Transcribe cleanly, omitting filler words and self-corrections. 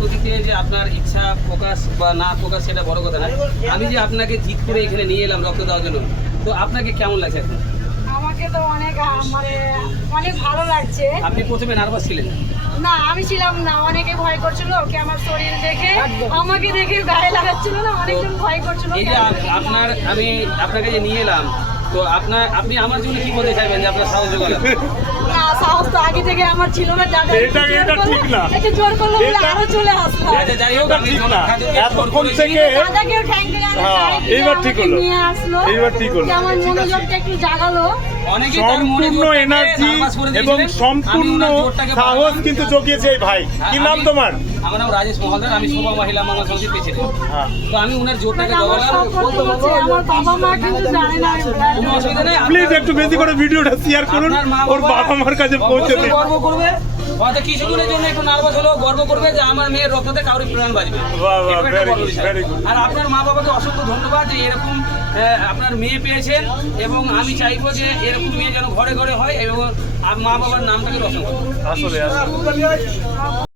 রক্তদিতে যে আপনার ইচ্ছা প্রকাশ বা না প্রকাশ সেটা বড় কথা না। আমি যে আপনাকে জিত করে এখানে নিয়ে এলাম রক্ত দেওয়ার জন্য, তো আপনাকে কেমন লাগছে এখন? আমাকে তো অনেক মানে অনেক ভালো লাগছে। আপনি প্রথমে নার্ভাস ছিলেন? না, আমি ছিলাম না, অনেকে ভয় করছিল কি আমার শরীর দেখে, আমাকে দেখে গায়ে লাগাচ্ছিল না, অনেকজন ভয় করছিল। এই যে আমি আপনাকে যে নিয়ে এলাম, তো আপনি আমার জন্য কি বলতে চাইবেন যে আপনার সাহস জোগালেন? না, সাহস তো আগে থেকে আমার ছিল না, দাদা এটা ঠিক না। একটু জোর করলো বলে আরো চলে আসলো। আচ্ছা, যাই হোক, আমি ঠিক না। এতক্ষণ থেকে দাদাকেও ঠ্যাং দিয়ে এইবার ঠিক হলো। নিয়ে আসলো, এইবার ঠিক হলো। যে আমার মনোযোগটা একটু জাগালো। অনেকেই তার মনে সম্পূর্ণ জোরটাকে এনার্জি নার্ভাস করে এবং দিয়েছিলেন। সম্পূর্ণ আমি ওনার জোরটাকে সাহস বাড়ালাম। কিন্তু জগিয়েছে এই ভাই। কি নাম তোমার? আমার নাম রাজেশ মহালদার, আমি শোভা মহিলা মঙ্গল সমিতির প্রেসিডেন্ট। হ্যাঁ। তো আমি ওনার জোরটাকে আমার জগালাম। সাপোর্ট করছে, আমার বাবা মা কিন্তু জানে না আমি কোনো অসুবিধা নেই। প্লিজ একটু বেশি করে ভিডিওটা শেয়ার করুন, আপনার মা ওর বাবা মার কাছে পৌঁছে অবশ্যই দিন। গর্ব করবে, হয়তো কিছুদিনের জন্য একটু নার্ভাস হলেও গর্ব করবে যে আমার মেয়ের রক্ততে কারোর প্রাণ বাঁচবে। বাহ, বাহ, এটাও একটা very বড় good, বিষয়। very good. আর আপনার মা বাবাকে অসংখ্য ধন্যবাদ যে এরকম আপনার মেয়ে পেয়েছেন, এবং আমি চাইবো যে এরকম মেয়ে যেন ঘরে ঘরে হয় এবং মা বাবার নামটাকে রোশন করে। আসলে